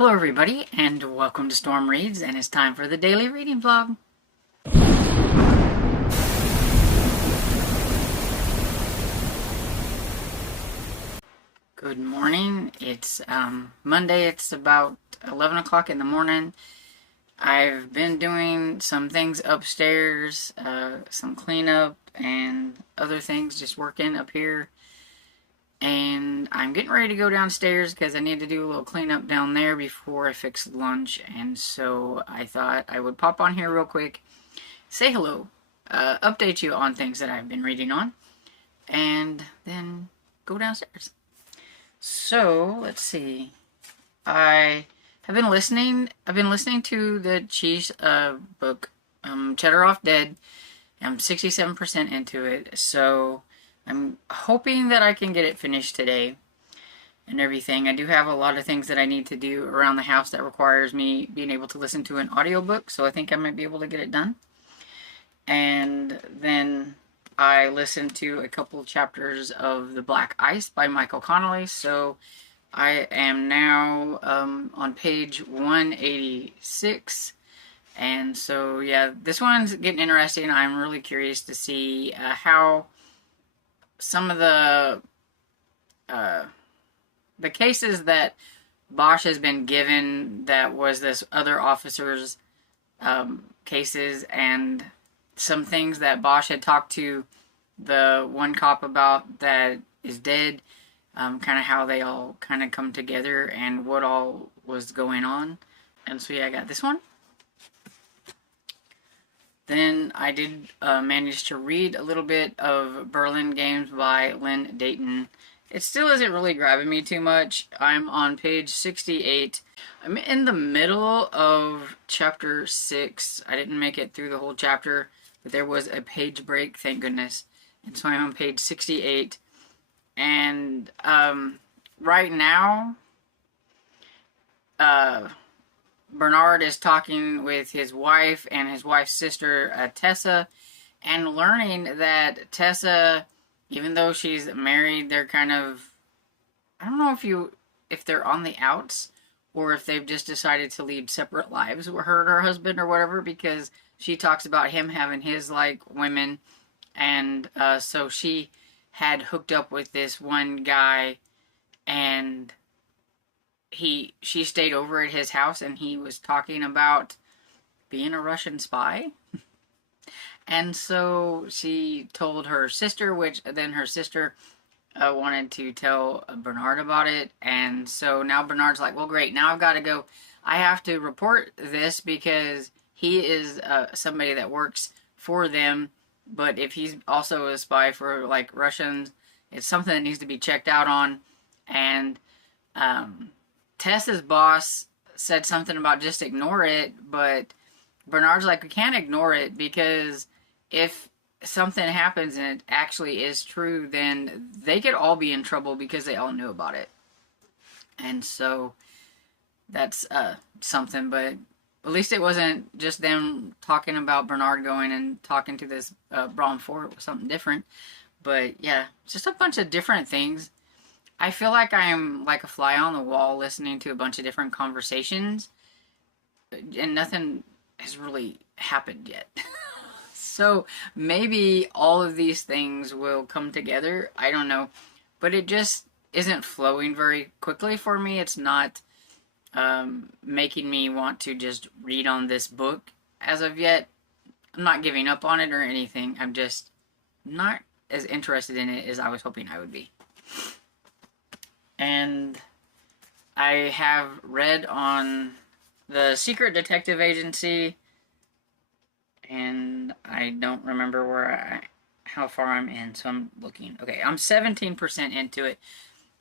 Hello everybody, and welcome to Storm Reads, and it's time for the daily reading vlog. Good morning. It's Monday. It's about 11 o'clock in the morning. I've been doing some things upstairs, some cleanup and other things, just working up here. And I'm getting ready to go downstairs because I need to do a little cleanup down there before I fix lunch. And so I thought I would pop on here real quick, say hello, update you on things that I've been reading on, and then go downstairs. So let's see. I've been listening to the Cheese book, Cheddar Off Dead. I'm 67% into it, so I'm hoping that I can get it finished today and everything. I do have a lot of things that I need to do around the house that requires me being able to listen to an audiobook, so I think I might be able to get it done. And then I listened to a couple chapters of The Black Ice by Michael Connelly, so I am now on page 186. And so, yeah, this one's getting interesting. I'm really curious to see how some of the cases that Bosch has been given, that was this other officer's cases, and some things that Bosch had talked to the one cop about that is dead, kind of how they all kind of come together and what all was going on. And so, yeah, I got this one. Then I did manage to read a little bit of Berlin Games by Lynn Dayton. It still isn't really grabbing me too much. I'm on page 68. I'm in the middle of chapter 6. I didn't make it through the whole chapter, but there was a page break, thank goodness. And so I'm on page 68. And right now, Bernard is talking with his wife and his wife's sister, Tessa, and learning that Tessa, even though she's married, they're kind of, I don't know if they're on the outs or if they've just decided to lead separate lives with her and her husband or whatever, because she talks about him having his, like, women, and so she had hooked up with this one guy, and she stayed over at his house, and he was talking about being a Russian spy. And so she told her sister, which then her sister wanted to tell Bernard about it. And so now Bernard's like, well, great, now I've got to go. I have to report this because he is somebody that works for them. But if he's also a spy for, like, Russians, it's something that needs to be checked out on. And Tessa's boss said something about just ignore it, but Bernard's like, we can't ignore it, because if something happens and it actually is true, then they could all be in trouble because they all knew about it. And so that's something, but at least it wasn't just them talking about Bernard going and talking to this Brom Fort. It was something different. But yeah, just a bunch of different things. I feel like I'm like a fly on the wall listening to a bunch of different conversations, and nothing has really happened yet. So maybe all of these things will come together. I don't know. But it just isn't flowing very quickly for me. It's not making me want to just read on this book as of yet. I'm not giving up on it or anything. I'm just not as interested in it as I was hoping I would be. And I have read on the Secret Detective Agency, and I don't remember how far I'm in, so I'm looking. Okay, I'm 17% into it.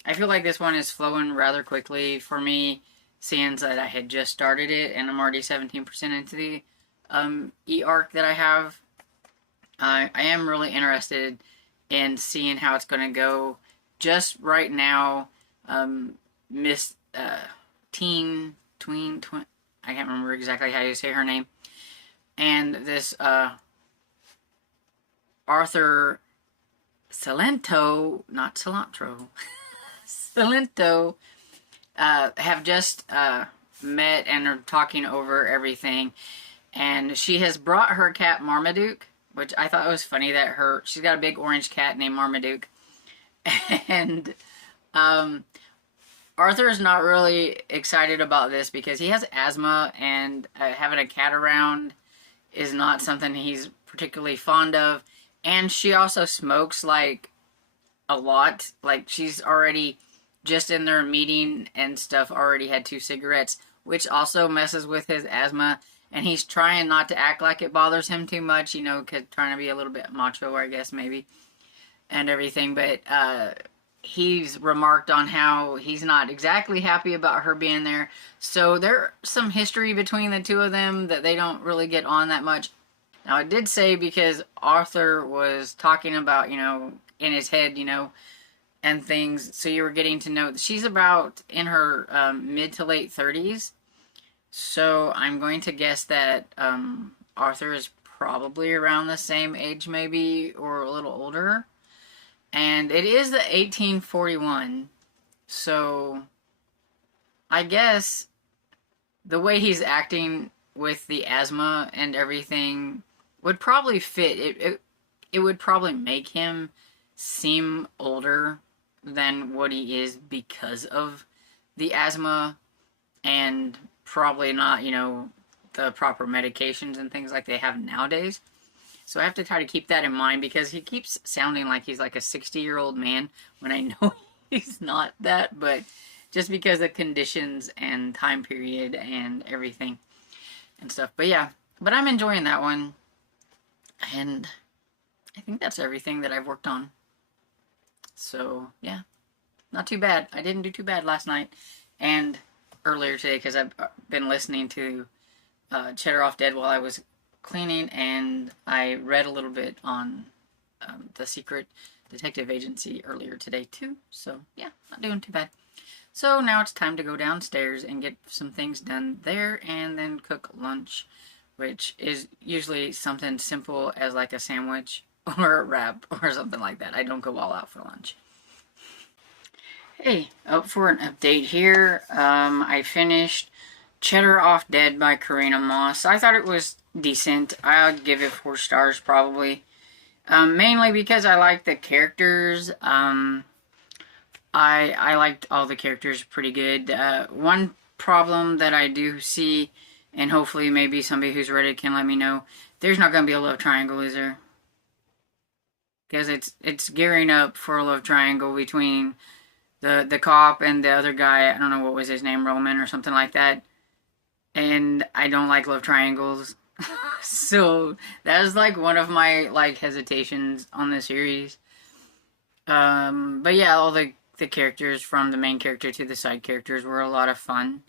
I feel like this one is flowing rather quickly for me, seeing that I had just started it, and I'm already 17% into the e-arc that I have. I am really interested in seeing how it's going to go. Just right now, Miss Tween, I can't remember exactly how you say her name, and this Arthur Cilento, not cilantro, Cilento, have just met and are talking over everything. And she has brought her cat Marmaduke, which I thought was funny that she's got a big orange cat named Marmaduke. And Arthur is not really excited about this because he has asthma, and having a cat around is not something he's particularly fond of. And she also smokes like a lot. Like, she's already, just in their meeting and stuff, already had 2 cigarettes, which also messes with his asthma. And he's trying not to act like it bothers him too much, you know, trying to be a little bit macho, I guess, maybe, and everything. But he's remarked on how he's not exactly happy about her being there. So there's some history between the two of them that they don't really get on that much. Now, I did say, because Arthur was talking about, you know, in his head, you know, and things, so you were getting to know, she's about in her mid to late 30s. So I'm going to guess that Arthur is probably around the same age, maybe, or a little older. And it is the 1841. So I guess the way he's acting with the asthma and everything would probably fit. It would probably make him seem older than what he is because of the asthma, and probably not, you know, the proper medications and things like they have nowadays. So I have to try to keep that in mind, because he keeps sounding like he's like a 60-year-old man when I know he's not that, but just because of conditions and time period and everything and stuff. But yeah, but I'm enjoying that one. And I think that's everything that I've worked on. So yeah, not too bad. I didn't do too bad last night and earlier today, because I've been listening to Cheddar Off Dead while I was cleaning, and I read a little bit on the Secret Detective Agency earlier today too. So yeah, not doing too bad. So now it's time to go downstairs and get some things done there, and then cook lunch, which is usually something simple as like a sandwich or a wrap or something like that. I don't go all out for lunch. Hey, up for an update here. I finished Cheddar Off Dead by Karina Moss. I thought it was decent. I'd give it 4 stars probably. Mainly because I like the characters. I liked all the characters pretty good. One problem that I do see, and hopefully maybe somebody who's read it can let me know, there's not going to be a love triangle, is there? Because it's gearing up for a love triangle between the cop and the other guy. I don't know what was his name, Roman or something like that. And I don't like love triangles. So that is like one of my like hesitations on the series. But yeah, all the characters, from the main character to the side characters, were a lot of fun.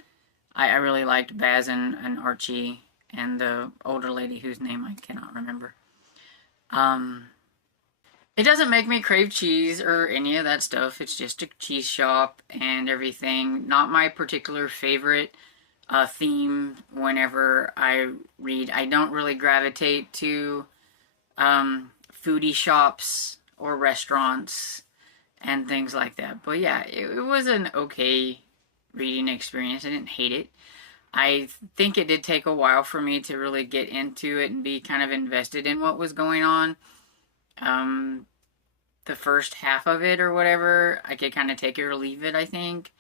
I really liked Baz and Archie and the older lady whose name I cannot remember. It doesn't make me crave cheese or any of that stuff. It's just a cheese shop and everything. Not my particular favorite theme whenever I read. I don't really gravitate to foodie shops or restaurants and things like that. But yeah, it was an okay reading experience. I didn't hate it. I think it did take a while for me to really get into it and be kind of invested in what was going on. The first half of it or whatever, I could kind of take it or leave it, I think.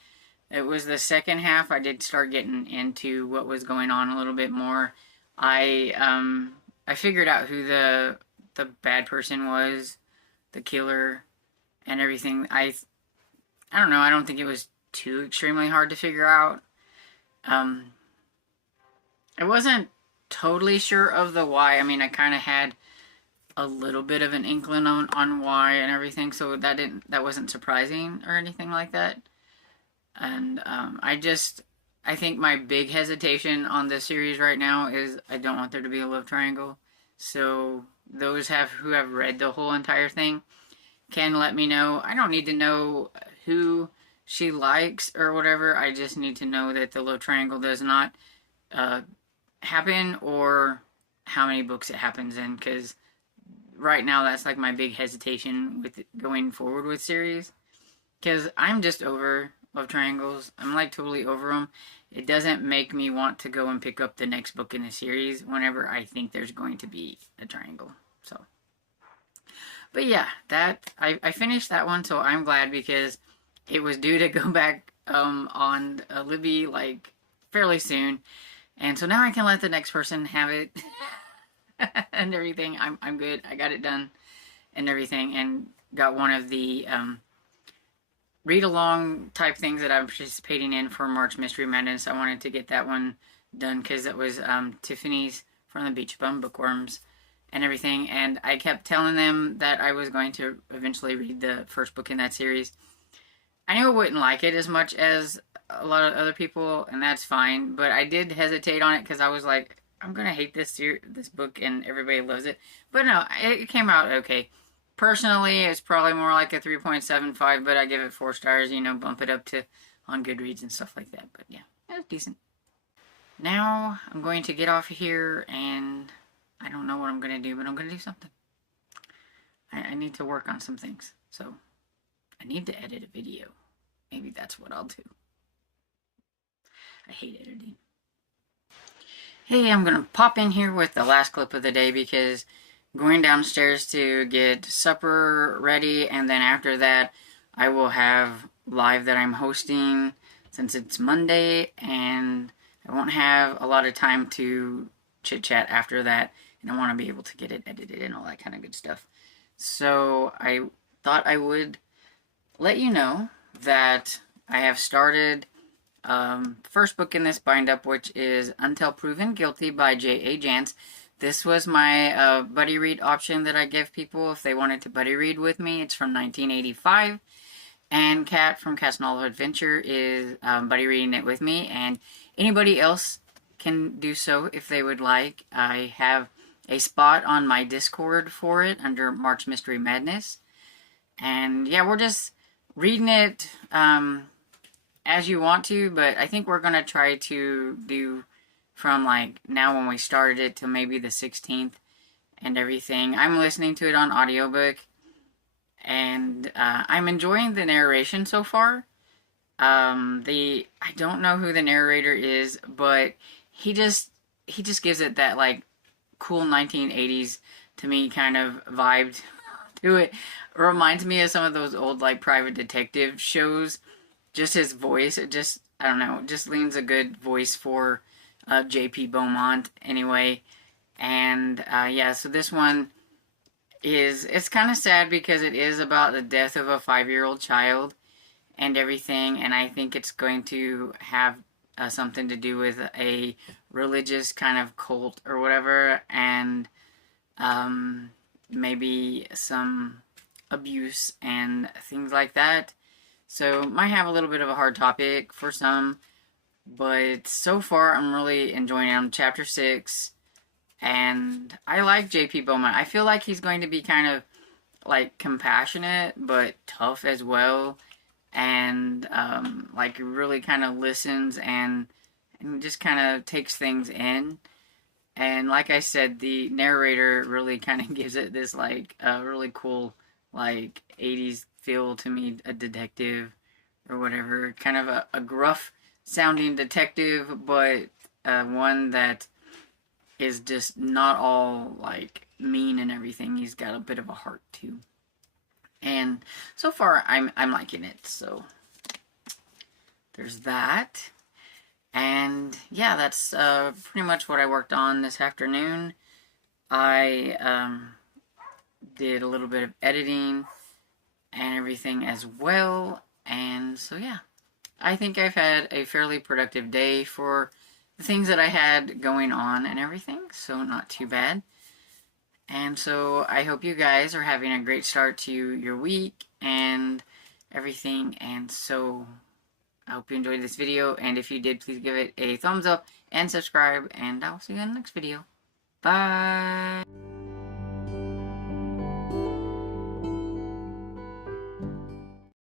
It was the second half I did start getting into what was going on a little bit more. I figured out who the bad person was, the killer, and everything. I don't know, I don't think it was too extremely hard to figure out. I wasn't totally sure of the why. I mean, I kind of had a little bit of an inkling on why and everything, so that wasn't surprising or anything like that. And I think my big hesitation on this series right now is I don't want there to be a love triangle. So those who have read the whole entire thing can let me know. I don't need to know who she likes or whatever. I just need to know that the love triangle does not happen, or how many books it happens in, because right now that's like my big hesitation with going forward with series, because I'm just over of triangles. I'm like totally over them. It doesn't make me want to go and pick up the next book in the series whenever I think there's going to be a triangle. So, but yeah, I finished that one, so I'm glad because it was due to go back on Libby like fairly soon, and so now I can let the next person have it and everything. I'm good. I got it done and everything, and got one of the read along type things that I'm participating in for March Mystery Madness. I wanted to get that one done because it was Tiffany's from the Beach Bum Bookworms and everything, and I kept telling them that I was going to eventually read the first book in that series. I knew I wouldn't like it as much as a lot of other people, and that's fine, but I did hesitate on it because I was like, I'm gonna hate this book and everybody loves it. But no, it came out okay. Personally, it's probably more like a 3.75, but I give it 4 stars, you know, bump it up to on Goodreads and stuff like that. But yeah, it was decent. Now I'm going to get off here, and I don't know what I'm going to do, but I'm going to do something. I need to work on some things, so I need to edit a video. Maybe that's what I'll do. I hate editing. Hey, I'm going to pop in here with the last clip of the day because going downstairs to get supper ready, and then after that I will have live that I'm hosting since it's Monday, and I won't have a lot of time to chit chat after that, and I want to be able to get it edited and all that kind of good stuff. So I thought I would let you know that I have started first book in this bind-up, which is Until Proven Guilty by J.A. Jance. This was my buddy read option that I give people if they wanted to buddy read with me. It's from 1985. And Kat from Cat's Novel Adventure is buddy reading it with me. And anybody else can do so if they would like. I have a spot on my Discord for it under March Mystery Madness. And yeah, we're just reading it as you want to. But I think we're going to try to do from like now when we started it to maybe the 16th and everything. I'm listening to it on audiobook, and I'm enjoying the narration so far. I don't know who the narrator is, but he just gives it that like cool 1980s to me kind of vibe to it. It reminds me of some of those old like private detective shows. Just his voice, it just, I don't know, just leans a good voice for J.P. Beaumont anyway. And yeah, so this one it's kind of sad because it is about the death of a 5-year-old child and everything, and I think it's going to have something to do with a religious kind of cult or whatever, and maybe some abuse and things like that. So might have a little bit of a hard topic for some, but so far I'm really enjoying it. I'm chapter 6, and I like J.P. Beaumont. I feel like he's going to be kind of like compassionate but tough as well, and like really kind of listens and just kind of takes things in. And like I said, the narrator really kind of gives it this like really cool like 80s feel to me, a detective or whatever, kind of a gruff sounding detective, but one that is just not all like mean and everything. He's got a bit of a heart too, and so far I'm liking it. So there's that, and yeah, that's pretty much what I worked on this afternoon. I did a little bit of editing and everything as well, and so yeah, I think I've had a fairly productive day for the things that I had going on and everything, so not too bad. And so I hope you guys are having a great start to your week and everything, and so I hope you enjoyed this video, and if you did, please give it a thumbs up and subscribe, and I'll see you in the next video. Bye!